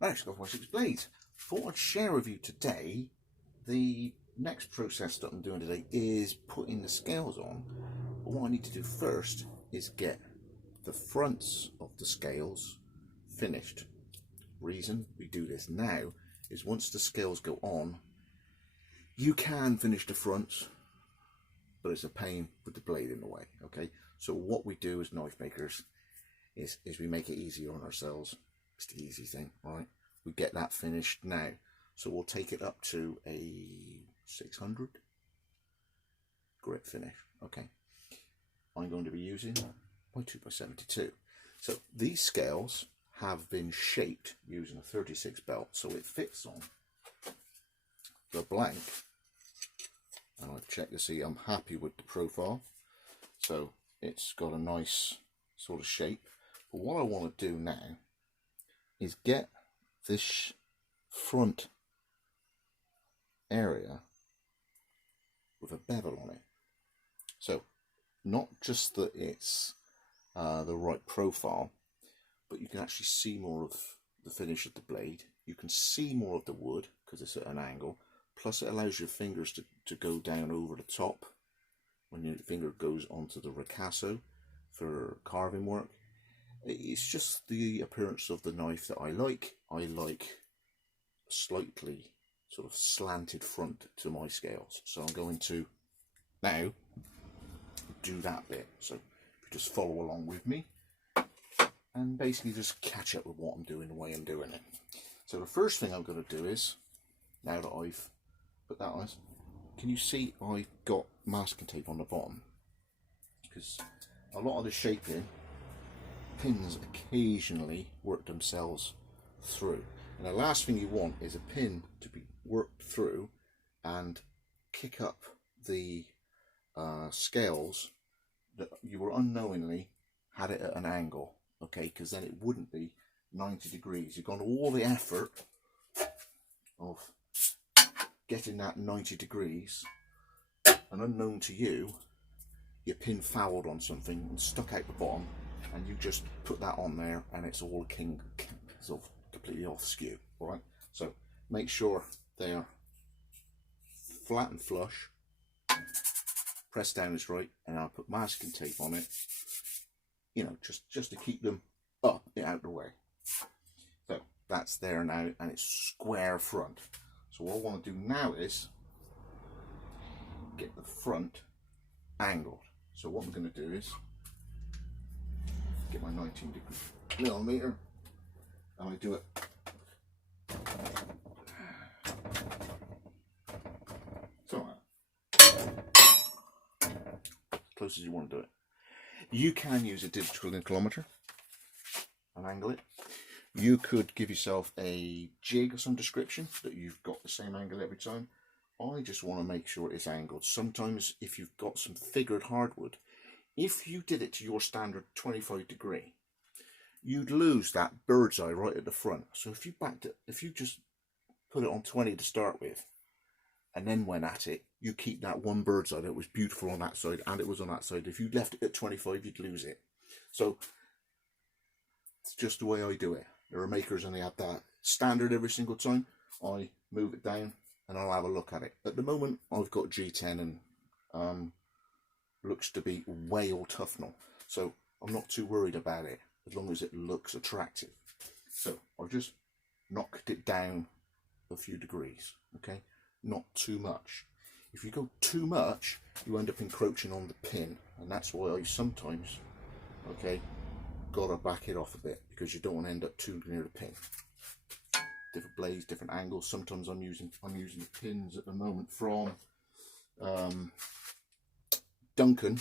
Now she's got 46 blades. Thought I'd share with you today. The next process that I'm doing today is putting the scales on. But what I need to do first is get the fronts of the scales finished. Reason we do this now is once the scales go on, you can finish the fronts, but it's a pain with the blade in the way. Okay, so what we do as knife makers is we make it easier on ourselves. It's the easy thing, right? We get that finished now, so we'll take it up to a 600 grit finish. Okay, I'm going to be using my 2x72. So these scales have been shaped using a 36 belt, so it fits on the blank. And I've checked to see I'm happy with the profile, so it's got a nice sort of shape. But what I want to do now is get this front area with a bevel on it. So not just that it's the right profile, but you can actually see more of the finish of the blade. You can see more of the wood because it's at an angle. Plus it allows your fingers to go down over the top when your finger goes onto the ricasso for carving work. It's just the appearance of the knife that I like. I like a slightly sort of slanted front to my scales. So I'm going to now do that bit. So if you just follow along with me and basically just catch up with what I'm doing the way I'm doing it. So the first thing I'm going to do is, now that I've put that on, can you see I've got masking tape on the bottom? Because a lot of the shaping, pins occasionally work themselves through, and the last thing you want is a pin to be worked through and kick up the scales that you were unknowingly had it at an angle. Okay, because then it wouldn't be 90 degrees. You've gone to all the effort of getting that 90 degrees, and unknown to you, your pin fouled on something and stuck out the bottom, and you just put that on there and it's all sort of completely off skew. Alright, so make sure they are flat and flush, press down is right, and I'll put masking tape on it, you know, just to keep them up and out the way. So that's there now, and it's square front. So what I want to do now is get the front angled. So what I'm going to do is get my 19mm, and I do it so as close as you want to do it. You can use a digital inclinometer and angle it. You could give yourself a jig of some description that you've got the same angle every time. I just want to make sure it's angled. Sometimes if you've got some figured hardwood, if you did it to your standard 25 degree, you'd lose that bird's eye right at the front. So if you just put it on 20 to start with, and then went at it, you keep that one bird's eye that was beautiful on that side and it was on that side. If you left it at 25, you'd lose it. So it's just the way I do it. There are makers and they have that standard every single time. I move it down and I'll have a look at it. At the moment I've got G10 and looks to be whale toughnell, so I'm not too worried about it as long as it looks attractive. So I've just knocked it down a few degrees, okay, not too much. If you go too much, you end up encroaching on the pin, and that's why I sometimes, okay, gotta back it off a bit, because you don't want to end up too near the pin. Different blades, different angles. Sometimes I'm using the pins at the moment from Duncan,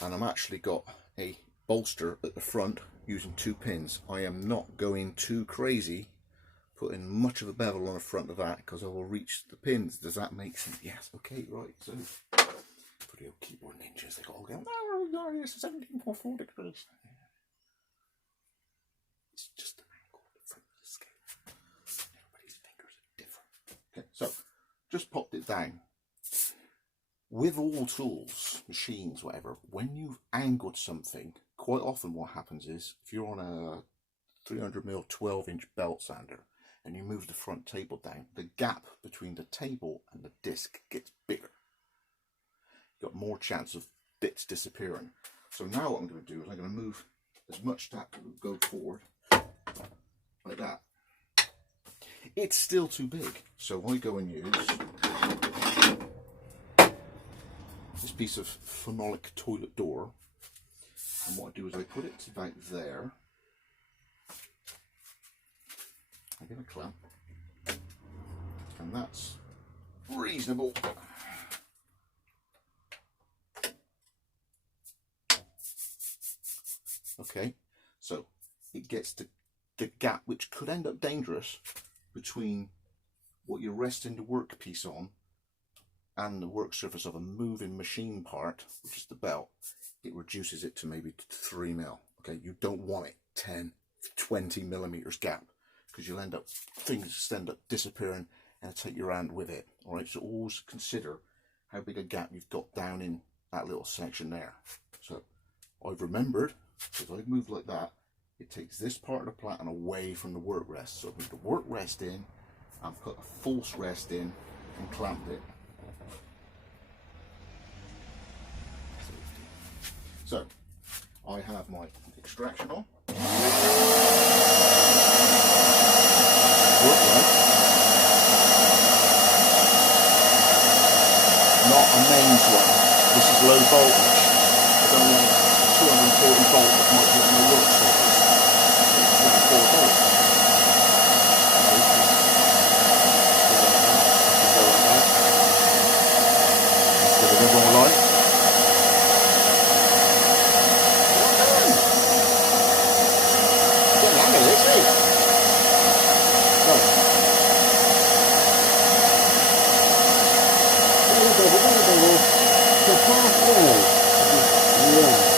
and I'm actually got a bolster at the front using 2 pins. I am not going too crazy putting much of a bevel on the front of that, because I will reach the pins. Does that make sense? Yes. Okay, right. So for the old keyboard ninjas, they got all going, oh, it's 17.4 degrees. It's just an angle at the front of the scale. Everybody's fingers are different. Okay, so just popped it down. With all tools, machines, whatever, when you've angled something, quite often what happens is, if you're on a 300mm 12-inch belt sander and you move the front table down, the gap between the table and the disc gets bigger. You've got more chance of bits disappearing. So now what I'm going to do is I'm going to move as much that will go forward like that. It's still too big, so I go and use this piece of phenolic toilet door, and what I do is I put it about there. I get a clamp, and that's reasonable. Okay, so it gets the gap, which could end up dangerous, between what you're resting the workpiece on and the work surface of a moving machine part, which is the belt. It reduces it to maybe 3mm. Okay, you don't want it 10, 20mm gap, because you'll end up, things end up disappearing and take your hand with it. All right, so always consider how big a gap you've got down in that little section there. So I've remembered, if I move like that, it takes this part of the platen away from the work rest. So I put the work rest in and put a false rest in and clamped it. So I have my extraction on. Work rest. Not a mains one. This is low voltage. It's only a 240 volt that might hit my work surface. It's 24 volts. Let's give it a bit more light. Get the hang of this, eh? So. The halfway. Yeah.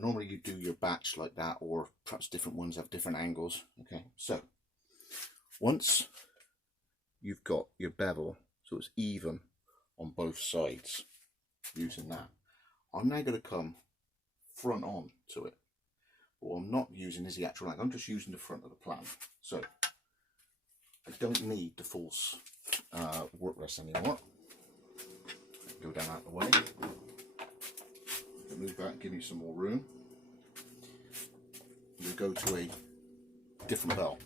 So normally you do your batch like that, or perhaps different ones have different angles. Okay, so once you've got your bevel so it's even on both sides using that, I'm now going to come front on to it. But what I'm not using is the actual angle, I'm just using the front of the plan. So I don't need the false work rest anymore. Go down out of the way. Move back, give me some more room. We'll go to a different belt.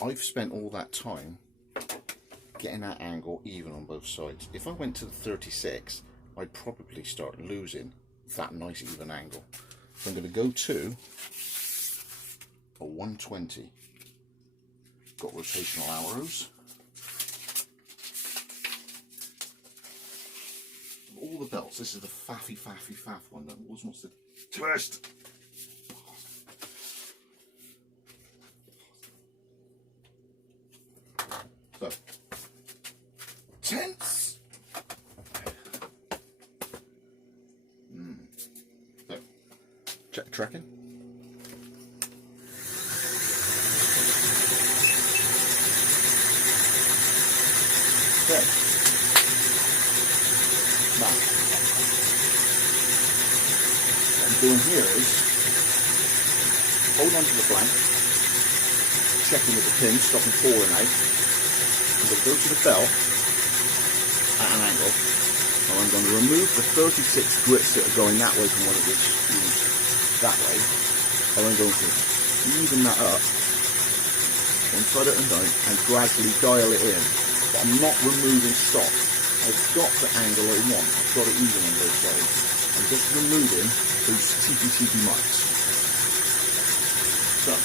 I've spent all that time getting that angle even on both sides. If I went to the 36, I'd probably start losing that nice even angle. So I'm going to go to a 120. Got rotational arrows. All the belts, this is the faff one that always wants to twist. So, tense. So, check the tracking. Okay. Now, what I'm doing here is hold on to the blank, checking with the pin, stopping falling out. I'm going to go to the belt at an angle, and I'm going to remove the 36 grits that are going that way from what it was used that way, and I'm going to even that up, one side at a time, and gradually dial it in. But I'm not removing stock. I've got the angle I want. I've got it even on both sides. I'm just removing those cheeky marks. So,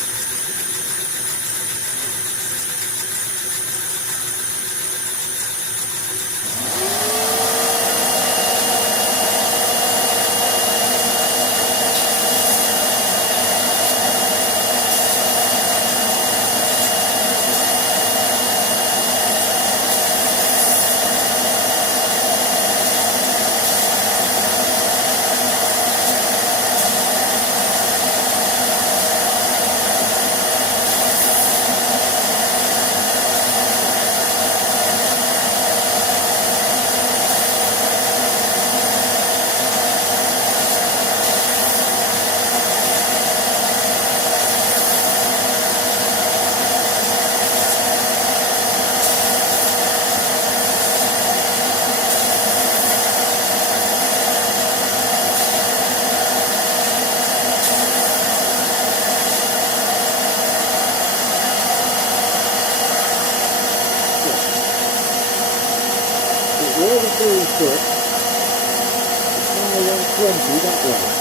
We're already doing foot. It's now 120 that way.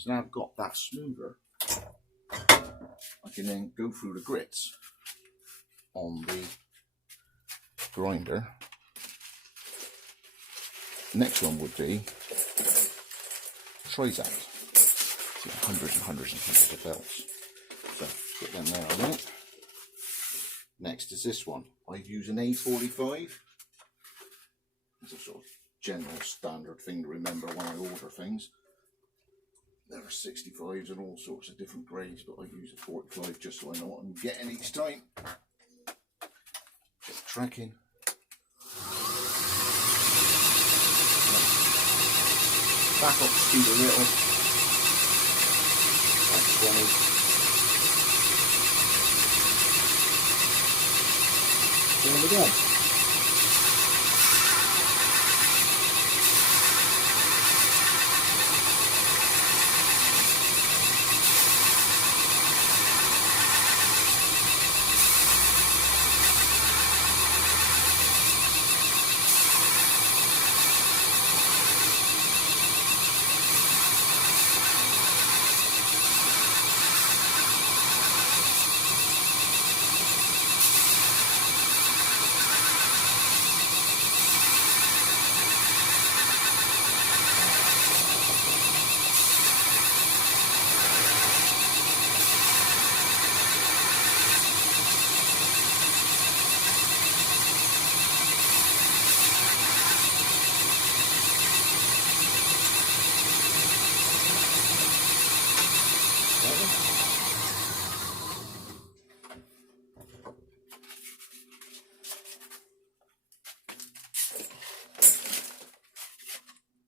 So now I've got that smoother, I can then go through the grits on the grinder. Next one would be Trizact. Hundreds and hundreds and hundreds of belts. So put them there on it. Next is this one. I use an A45. It's a sort of general standard thing to remember when I order things. There are 65s and all sorts of different grades, but I use a 45 just so I know what I'm getting each time. Just tracking. Back up speed a little. Like 20. There we go.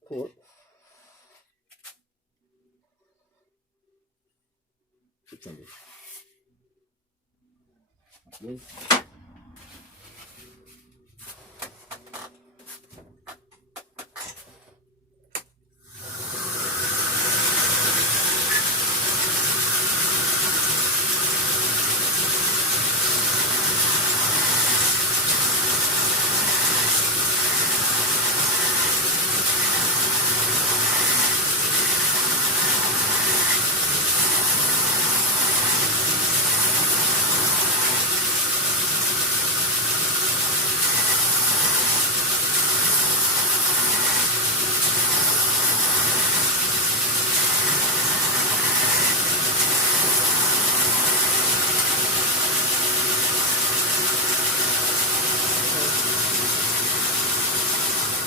Cork. 600. That's good.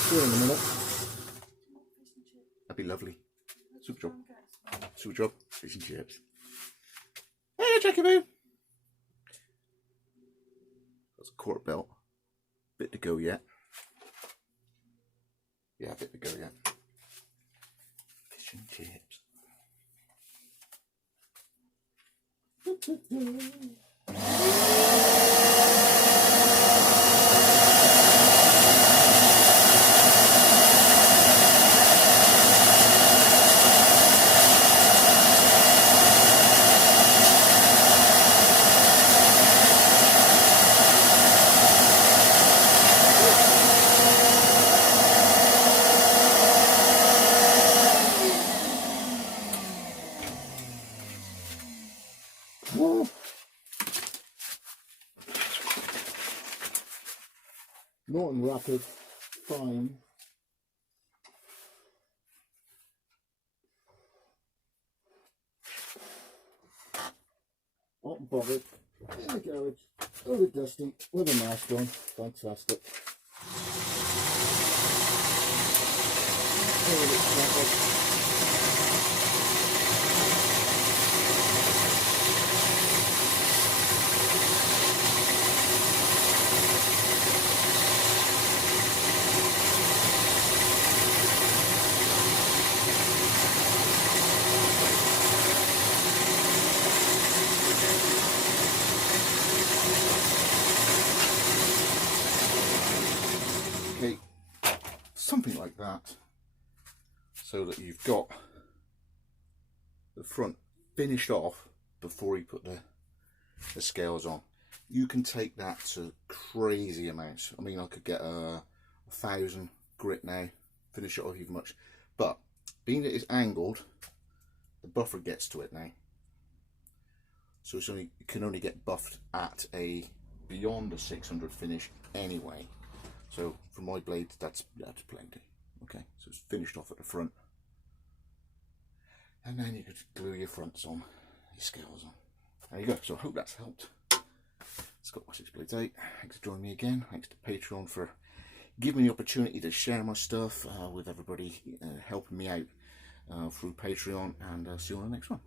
See you in a minute. That'd be lovely. Super job. Super job. Fish and chips. Hey, Jackie Boo! That's a cork belt. Bit to go yet. Yeah, a bit to go yet. Fish and chips. Norton Rapid Fine. Hot and bothered in the garage, over dusty with a mask on. Fantastic. Okay, something like that, so that you've got the front finished off before you put the scales on. You can take that to crazy amounts. I mean, I could get 1,000 grit now, finish it off even much, but being that it's angled, the buffer gets to it now. So it's only, it can only get buffed at a beyond a 600 finish anyway. So for my blade, that's plenty. Okay, so it's finished off at the front, and then you could glue your fronts on, your scales on. There you go. So I hope that's helped. Scott Wessex Blades 8. Thanks for joining me again. Thanks to Patreon for giving me the opportunity to share my stuff with everybody helping me out through Patreon, and see you on the next one.